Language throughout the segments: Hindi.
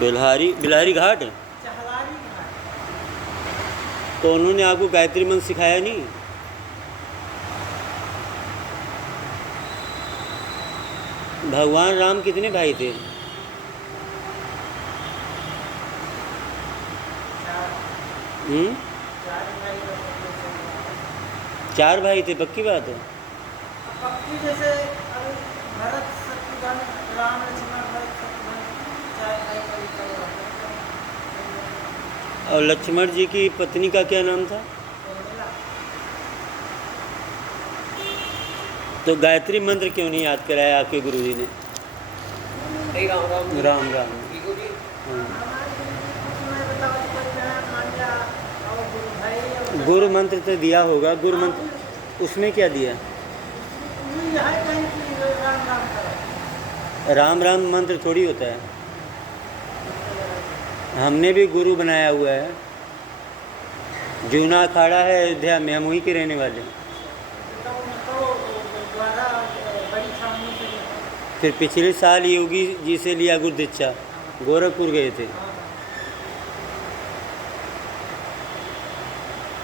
बिलहारी बिलहारी घाट। तो उन्होंने आपको गायत्री मंत्र सिखाया नहीं? भगवान राम कितने भाई थे? चार भाई थे, पक्की बात है? पक्की जैसे भरत शत्रुघ्न राम लक्ष्मण भरत शत्रुघ्न चार भाई और लक्ष्मण जी की पत्नी का क्या नाम था? तो गायत्री मंत्र क्यों नहीं याद कराया आपके गुरुजी ने? राम राम। गुरु मंत्र तो दिया होगा, गुरु मंत्र उसमें क्या दिया? राम राम मंत्र थोड़ी होता है। हमने भी गुरु बनाया हुआ है। जूना अखाड़ा है अयोध्या में, हम वहीं के रहने वाले हैं। फिर पिछले साल योगी जी से लिया गुरु दीक्षा, गोरखपुर गए थे।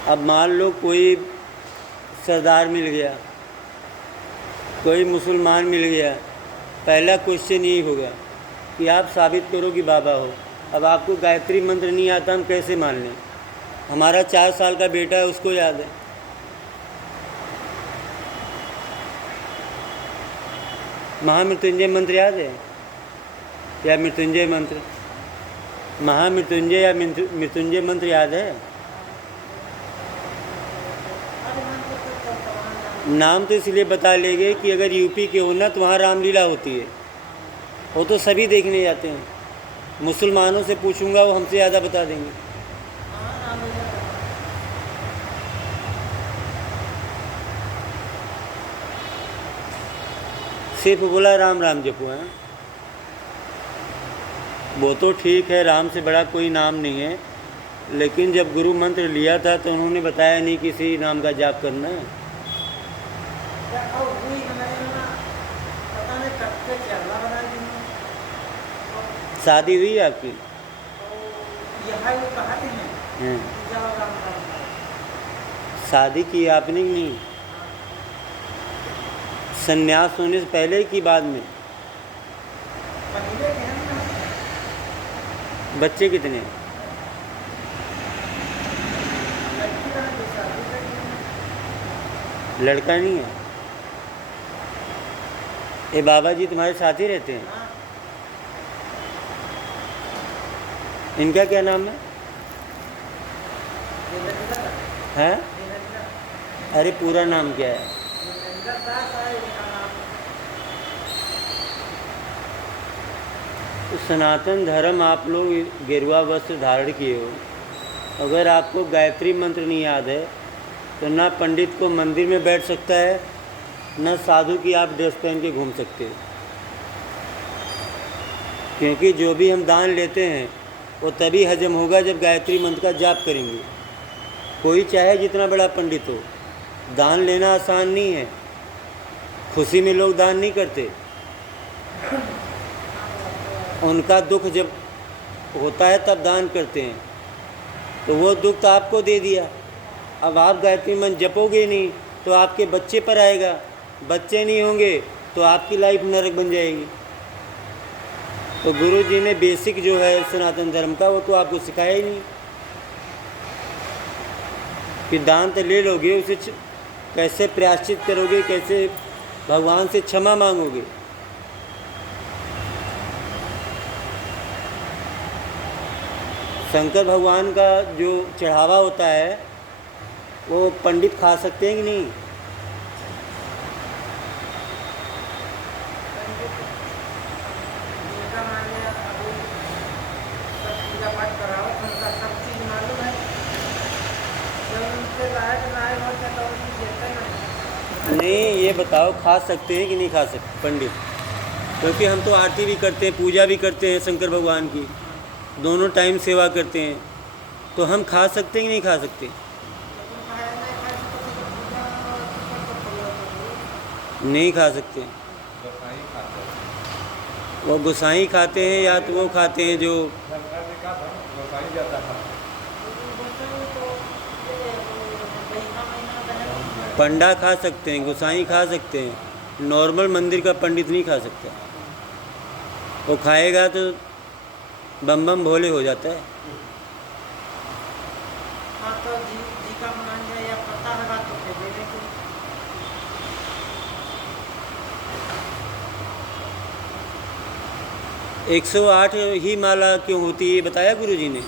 अब मान लो कोई सरदार मिल गया, कोई मुसलमान मिल गया, पहला क्वेश्चन यही होगा कि आप साबित करो कि बाबा हो। अब आपको गायत्री मंत्र नहीं आता, हम कैसे मान लें? हमारा 4 साल का बेटा है, उसको याद है। महामृत्युंजय मंत्र याद है या मृत्युंजय मंत्र? महामृत्युंजय या मृत्युंजय मंत्र याद है? नाम तो इसलिए बता लेंगे कि अगर यूपी के हो ना तो वहाँ रामलीला होती है, वो तो सभी देखने जाते हैं। मुसलमानों से पूछूंगा, वो हमसे ज़्यादा बता देंगे। सिर्फ बोला राम राम जपो है। वो तो ठीक है, राम से बड़ा कोई नाम नहीं है, लेकिन जब गुरु मंत्र लिया था तो उन्होंने बताया नहीं किसी नाम का जाप करना है। शादी हुई आपकी? शादी की आपने नहीं? संन्यास होने से पहले कि बाद में? बच्चे कितने? लड़का नहीं है? ये बाबा जी तुम्हारे साथ ही रहते हैं? इनका क्या नाम है? हैं? अरे पूरा नाम क्या है? तो सनातन धर्म आप लोग गेरुआ वस्त्र धारण किए हो, अगर आपको गायत्री मंत्र नहीं याद है तो ना पंडित को मंदिर में बैठ सकता है, ना साधु की आप ड्रेस पहन के घूम सकते हो। क्योंकि जो भी हम दान लेते हैं वो तभी हजम होगा जब गायत्री मंत्र का जाप करेंगे। कोई चाहे जितना बड़ा पंडित हो, दान लेना आसान नहीं है। खुशी में लोग दान नहीं करते, उनका दुख जब होता है तब दान करते हैं। तो वो दुख तो आपको दे दिया। अब आप गायत्री मंत्र जपोगे नहीं तो आपके बच्चे पर आएगा, बच्चे नहीं होंगे तो आपकी लाइफ नरक बन जाएगी। तो गुरु जी ने बेसिक जो है सनातन धर्म का, वो तो आपको सिखाया ही नहीं कि दान तो ले लोगे, उसे कैसे प्रायश्चित करोगे, कैसे भगवान से क्षमा मांगोगे। शंकर भगवान का जो चढ़ावा होता है वो पंडित खा सकते हैं कि नहीं? नहीं, ये बताओ खा सकते हैं कि नहीं खा सकते पंडित? क्योंकि हम तो आरती भी करते हैं, पूजा भी करते हैं शंकर भगवान की, दोनों टाइम सेवा करते हैं, तो हम खा सकते हैं कि नहीं खा सकते? नहीं खा सकते। गोसाई खाते हैं। वो गोसाई खाते हैं या तो वो खाते हैं जो शंकर जी का धर्म गोसाई ज़्यादा खाते गोसाई तो ये महीना महीना बहन पंडा खा सकते हैं, गोसाई खा सकते हैं, नॉर्मल मंदिर का पंडित नहीं खा सकता। वो खाएगा तो बम बम भोले हो जाता है। हाँ तो जी का मान जाए या पता होगा तो फिर दे देंगे। 108 ही माला क्यों होती है ये बताया गुरुजी ने।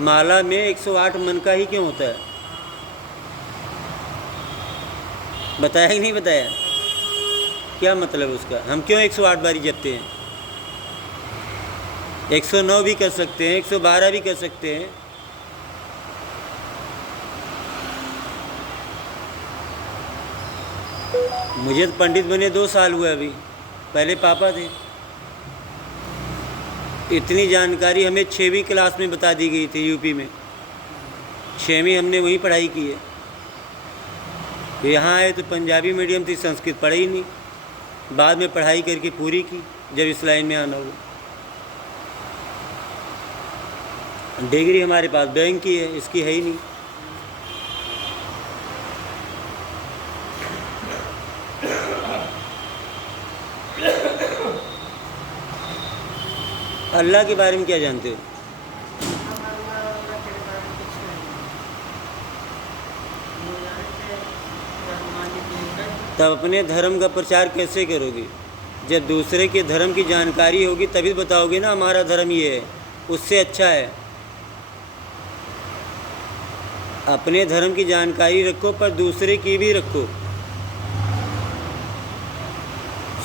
माला में 108 मन का ही क्यों होता है, बताया कि नहीं बताया? क्या मतलब उसका? हम क्यों 108 बारी जपते हैं? 109 भी कर सकते हैं, 112 भी कर सकते हैं। मुझे तो पंडित बने 2 साल हुए अभी, पहले पापा थे। इतनी जानकारी हमें 6वीं क्लास में बता दी गई थी यूपी में। 6वीं हमने वहीं पढ़ाई की है। यहाँ आए तो पंजाबी मीडियम थी, संस्कृत पढ़ी ही नहीं। बाद में पढ़ाई करके पूरी की जब इस लाइन में आना हुआ। डिग्री हमारे पास बैंक की है, इसकी है ही नहीं। अल्लाह के बारे में क्या जानते हो? हम अल्लाह के बारे में कुछ नहीं वो जानते मालिक नहीं। तब अपने धर्म का प्रचार कैसे करोगे? जब दूसरे के धर्म की जानकारी होगी तभी बताओगे ना हमारा धर्म ये है, उससे अच्छा है। अपने धर्म की जानकारी रखो पर दूसरे की भी रखो।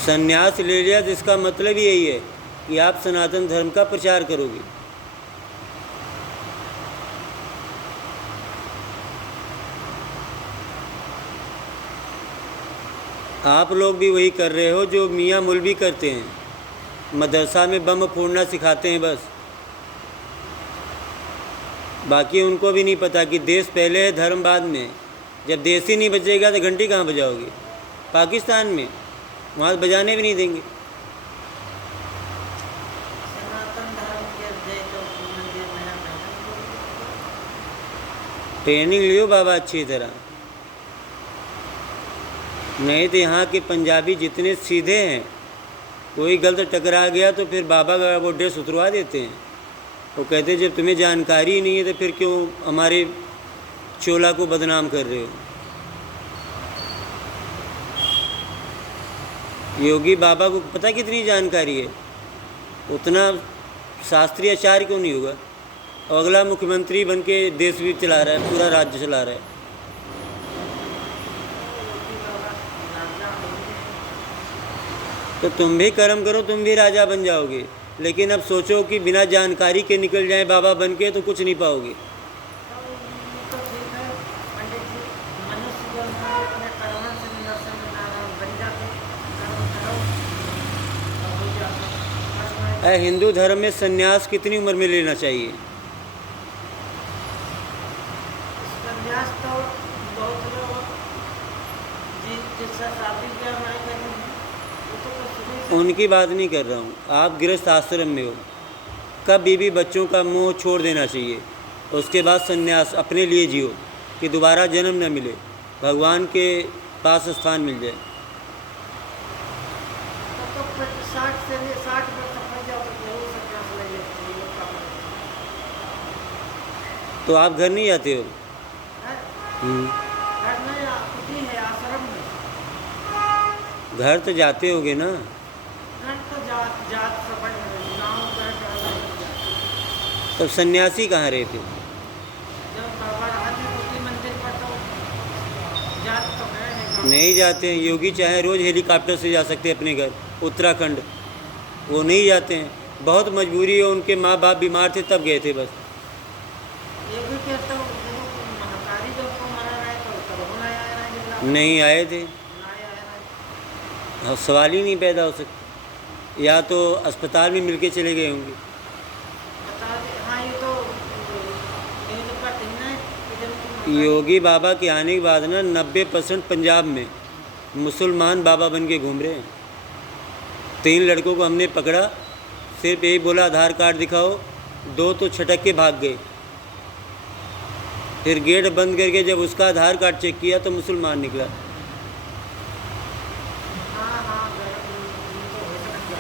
संन्यास ले लिया जिसका मतलब यही है कि आप सनातन धर्म का प्रचार करोगे। आप लोग भी वही कर रहे हो जो मियाँ मौलवी करते हैं, मदरसा में बम फोड़ना सिखाते हैं बस। बाकी उनको भी नहीं पता कि देश पहले है धर्म बाद में। जब देश ही नहीं बचेगा तो घंटी कहाँ बजाओगे? पाकिस्तान में वहाँ तो बजाने भी नहीं देंगे। सनातन धर्म के दे तो मंदिर में है ट्रेनिंग लियो बाबा अच्छी तरह, नहीं तो यहाँ के पंजाबी जितने सीधे हैं, कोई गलत टकरा गया तो फिर बाबा का वो ड्रेस उतरवा देते हैं। वो कहते हैं जब तुम्हें जानकारी नहीं है तो फिर क्यों हमारे चोला को बदनाम कर रहे हो? योगी बाबा को पता कितनी जानकारी है, उतना शास्त्रीय आचार्य क्यों नहीं होगा? और अगला मुख्यमंत्री बन के देश भी चला रहा है, पूरा राज्य चला रहा है। तो तुम भी कर्म करो, तुम भी राजा बन जाओगे। लेकिन अब सोचो कि बिना जानकारी के निकल जाए बाबा बन के तो कुछ नहीं पाओगे। तो ठीक है पंडित जी, मनुष्य जो है अपने कर्मों से नरसिंह नारायण बन जाते, कर्म करो और हो जाते। हिंदू धर्म में संन्यास कितनी उम्र में लेना चाहिए? संन्यास तो बहुत लोग जिससे शादी ब्याह नहीं करेंगे वो तो शुरू से उनकी बात नहीं कर रहा हूँ, आप गृहस्थ आश्रम में हो, कब बीवी बच्चों का मोह छोड़ देना चाहिए। उसके बाद संन्यास अपने लिए जियो कि दोबारा जन्म न मिले, भगवान के पास स्थान मिल जाए। तो फिर 60 से 60 वर्ष तक हो जाओ तो जरूर संन्यास ले लेते हैं लोग का तो आप घर नहीं जाते हो? है। हम्म, घर में खुदी है आश्रम में, घर तो जाते होगे ना। घर तो जात जात से बन गाँव घर का अलग है। तब सन्यासी कहाँ रहे थे? जब बाबा रहते उसी मंदिर पर तो जात तो है नहीं। नहीं जाते हैं। योगी चाहे रोज़ हेलीकॉप्टर से जा सकते हैं अपने घर उत्तराखंड, वो नहीं जाते हैं। बहुत मजबूरी है, उनके माँ बाप बीमार थे तब गए थे बस। ये भी कहता हूँ महाकारी जब को मना रहे तो तब होना आया ना जिला नहीं आए थे, ना आया ना हाँ, सवाल ही नहीं पैदा हो सकता। या तो अस्पताल में मिलके चले गए होंगे। बता दे। हाँ ये तो न्यूज़ पर दिन है कि जब तुम योगी बाबा के आने के बाद ना 90% पंजाब में मुसलमान बाबा बन के घूम रहे हैं। 3 लड़कों को हमने पकड़ा, सिर्फ यही बोला आधार कार्ड दिखाओ, 2 तो छटक के भाग गए। फिर गेट बंद करके जब उसका आधार कार्ड चेक किया तो मुसलमान निकला। हाँ हाँ तो हो सकता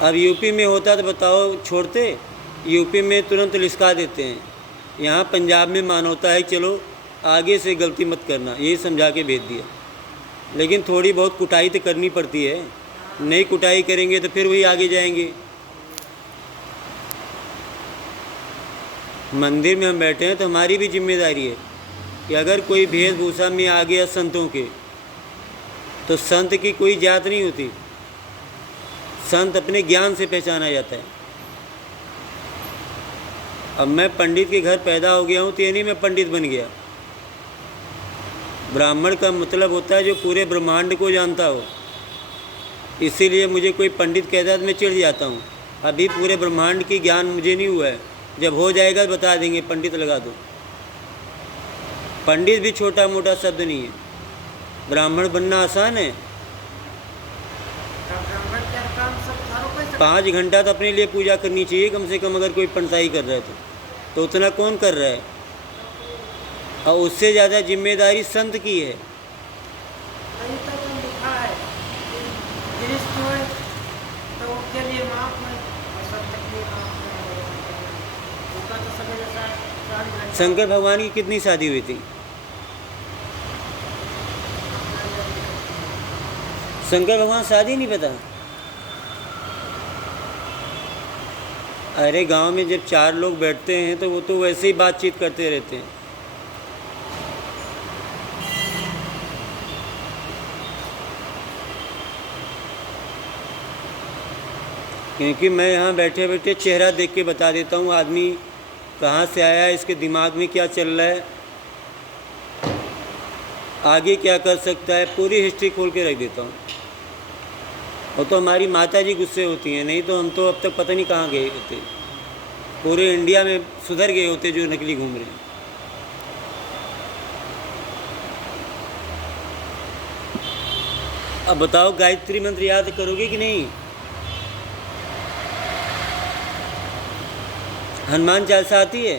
है। अब यूपी में होता तो बताओ छोड़ते? यूपी में तुरंत लिस्का देते हैं। यहाँ पंजाब में मानवता है, चलो आगे से गलती मत करना, यही समझा के भेज दिया। लेकिन थोड़ी बहुत कुटाई तो करनी पड़ती है, नहीं कुटाई करेंगे तो फिर वही आगे जाएंगे। मंदिर में हम बैठे हैं तो हमारी भी जिम्मेदारी है कि अगर कोई वेशभूषा में आ गया संतों के, तो संत की कोई जात नहीं होती, संत अपने ज्ञान से पहचाना जाता है। अब मैं पंडित के घर पैदा हो गया हूँ तो ये नहीं मैं पंडित बन गया। ब्राह्मण का मतलब होता है जो पूरे ब्रह्मांड को जानता हो, इसीलिए मुझे कोई पंडित कहता है तो मैं चिढ़ जाता हूँ। अभी पूरे ब्रह्मांड की ज्ञान मुझे नहीं हुआ है, जब हो जाएगा तो बता देंगे पंडित लगा दो। पंडित भी छोटा मोटा शब्द नहीं है, ब्राह्मण बनना आसान है। ब्राह्मण का काम सब सारों को ही सकता 5 घंटा तो अपने लिए पूजा करनी चाहिए कम से कम, अगर कोई पंसाई कर रहा है तो उतना कौन कर रहा है? और उससे ज़्यादा जिम्मेदारी संत की है। कहीं तो लिखा है कि गृहस्थ हो तो उसके लिए माफ है और संत के लिए माफ है। उसका तो समय जैसा 4 घंटा शंकर भगवान की कितनी शादी हुई थी? शंकर भगवान शादी नहीं पता? अरे गांव में जब 4 लोग बैठते हैं तो वो तो वैसे ही बातचीत करते रहते हैं। क्योंकि मैं यहाँ बैठे बैठे चेहरा देख के बता देता हूँ आदमी कहाँ से आया है, इसके दिमाग में क्या चल रहा है, आगे क्या कर सकता है, पूरी हिस्ट्री खोल के रख देता हूँ। और तो हमारी माता जी गुस्से होती हैं, नहीं तो हम तो अब तक पता नहीं कहाँ गए होते, पूरे इंडिया में सुधर गए होते जो नकली घूम रहे हैं। अब बताओ गायत्री मंत्र याद करोगे कि नहीं? हनुमान चालीसा आती है?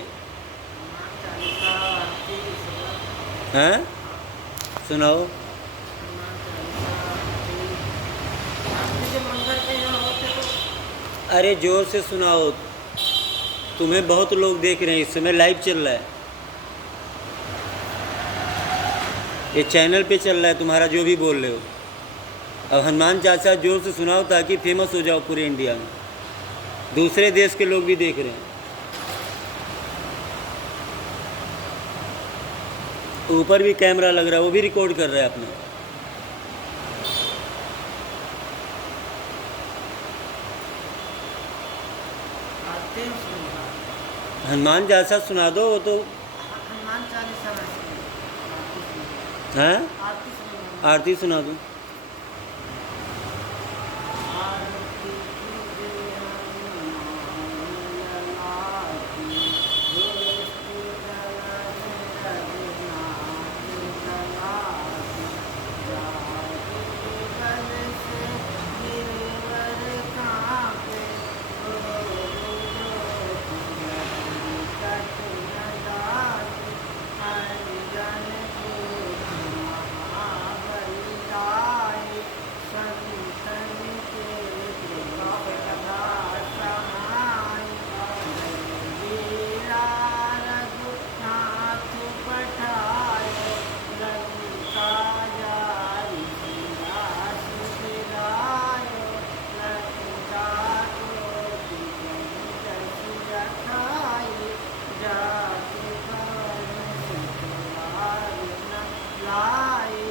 चालीसा आरती सब हैं? सुनाओ। आरती जब मंगल के यहाँ होते तो अरे जोर से सुनाओ, तुम्हें बहुत लोग देख रहे हैं, इस समय लाइव चल रहा है, ये चैनल पे चल रहा है तुम्हारा जो भी बोल रहे हो। अब हनुमान चालीसा जोर से सुनाओ ताकि फेमस हो जाओ पूरे इंडिया में, दूसरे देश के लोग भी देख रहे हैं। ऊपर भी कैमरा लग रहा है, वो भी रिकॉर्ड कर रहा है अपना। आरती में सुनूंगा। हनुमान चालीसा सुना दो, वो तो हनुमान चालीसा में सुनूंगा। हैं आरती सुनूंगा। आरती सुना दो। आरती कीजिए हनुमान लाल की, दुष्ट दलन रघुनाथ चलाकी, जाहि बल से गिरवर कांपे, कट न जाति, हरिजन को महाबली दाई, संतन के कृपा समाई, वीरा रघुनाथ पठायो, लंका जारि सिया सुखदायो, लंका को जस रखाई, जाति कवि सतवार न लाई,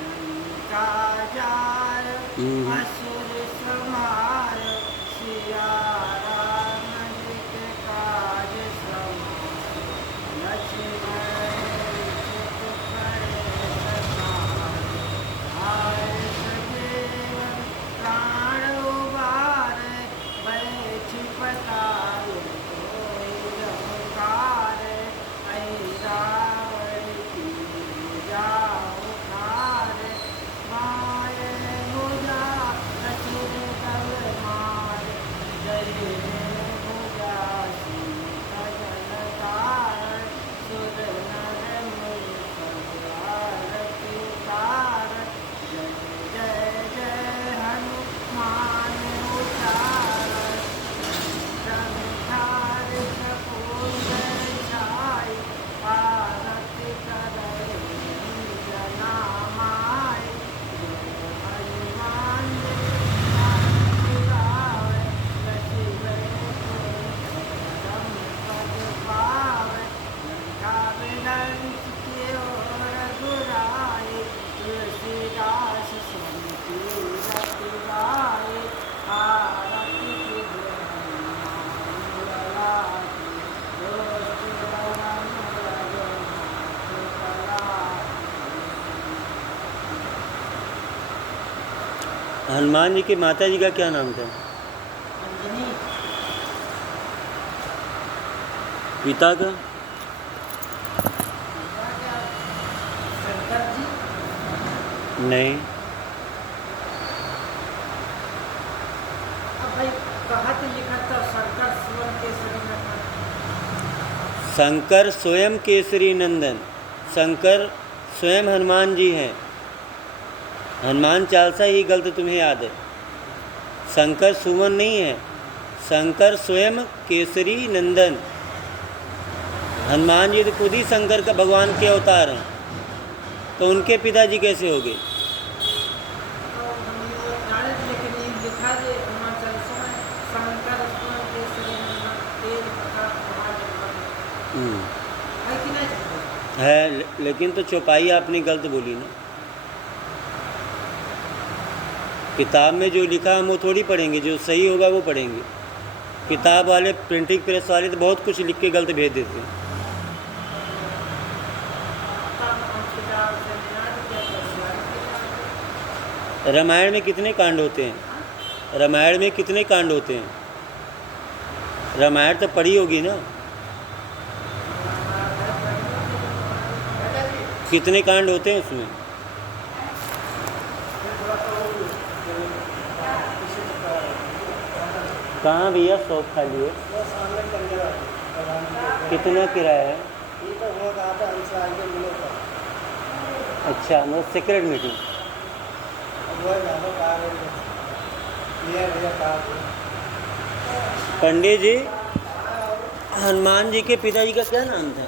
लंका जार असुर संहार, सिया रामजित काज समार, लक्ष्मण चित करे सखार, आय सजीवन प्राण उबारे, बैठ पताल कोई जमकार, ऐ रावण की जाओ खार, हनुमान जी की माता जी का क्या नाम था? अंजनी। पिता का? शंकर जी। नहीं। अब भाई कहाँ तो लिखा था शंकर सुवन केसरी नंदन। शंकर स्वयं केसरी नंदन। शंकर स्वयं हनुमान जी हैं। हनुमान चालीसा ही गलत तुम्हें याद है। शंकर सुमन नहीं है, शंकर स्वयं केसरी नंदन। हनुमान जी तो खुद ही शंकर का भगवान के अवतार हैं, तो उनके पिताजी कैसे हो गए? तो हम वो जाने थे, लेकिन ये लिखा है हनुमान चालीसा में शंकर सुवन केसरी नंदन तेज प्रताप महाजगवंदन। है कि नहीं? है, लेकिन तो चौपाई आपने गलत बोली ना। किताब में जो लिखा हम वो थोड़ी पढ़ेंगे, जो सही होगा वो पढ़ेंगे। किताब वाले, प्रिंटिंग प्रेस वाले तो बहुत कुछ लिख के गलत भेज देते हैं। रामायण में कितने कांड होते हैं? रामायण में कितने कांड होते हैं? रामायण तो पढ़ी होगी ना। कितने कांड होते हैं उसमें? कहाँ भैया शॉप खाली है? कितना किराया है? अच्छा, मतलब सीक्रेट मीटिंग। पंडित जी, हनुमान जी के पिताजी का क्या नाम था?